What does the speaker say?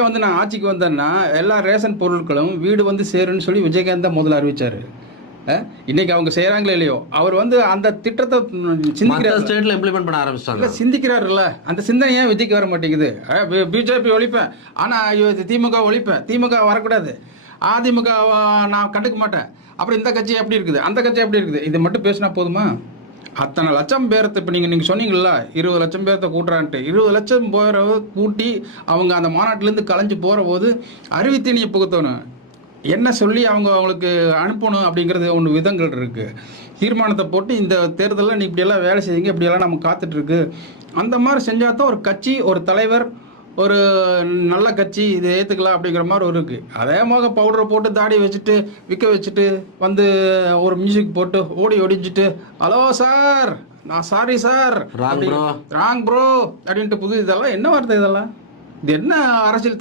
இதே வந்து நான் ஆட்சிக்கு வந்தேன்னா எல்லா ரேஷன் பொருட்களும் வீடு வந்து சேருன்னு சொல்லி விஜயகாந்த் தான் முதல்ல அறிவிச்சாரு. இன்னைக்கு அவங்க செய்யறாங்களோ இல்லையோ, அவர் வந்து அந்த திட்டத்தை ஸ்டேட்ல இம்ப்ளிமெண்ட் பண்ண ஆரம்பிச்சிட்டாங்க. சிந்திக்கிறாருல்ல, அந்த சிந்தனை ஏன் விஜய்க்கு வர மாட்டேங்குது? பிஜேபி ஒழிப்பேன், ஆனா திமுக ஒழிப்பேன், திமுக வரக்கூடாது, அதிமுக நான் கண்டுக்க மாட்டேன், அப்புறம் இந்த கட்சி எப்படி இருக்குது, அந்த கட்சி எப்படி இருக்குது, இது மட்டும் பேசினா போதுமா? அத்தனை லட்சம் பேரத்தை இப்போ நீங்கள் சொன்னீங்களா 20 லட்சம் பேரத்தை கூட்டுறான்ட்டு, 20 லட்சம் பேரை கூட்டி அவங்க அந்த மாநாட்டிலேருந்து கலைஞ்சு போகிற போது அறிவித்தீனியை புகுத்தணும், என்ன சொல்லி அவங்களுக்கு அனுப்பணும் அப்படிங்கிறது ஒன்று விதங்கள் இருக்குது. தீர்மானத்தை போட்டு இந்த தேர்தலில் நீ இப்படியெல்லாம் வேலை செய்யுங்க, இப்படியெல்லாம் நம்ம காத்துட்ருக்கு, அந்த மாதிரி செஞ்சால் தான் ஒரு கட்சி, ஒரு தலைவர், ஒரு நல்ல கட்சி இதை ஏற்றுக்கலாம் அப்படிங்கிற மாதிரி இருக்குது. அதே மாதிரி பவுடரை போட்டு தாடி வச்சுட்டு விற்க வச்சுட்டு வந்து ஒரு மியூசிக் போட்டு ஓடி ஒடிஞ்சிட்டு ஹலோ சார், நான் சாரி சார், ராங் ப்ரோ அப்படின்ட்டு புது இதெல்லாம் என்ன வார்த்தை? இதெல்லாம் இது என்ன அரசியல்?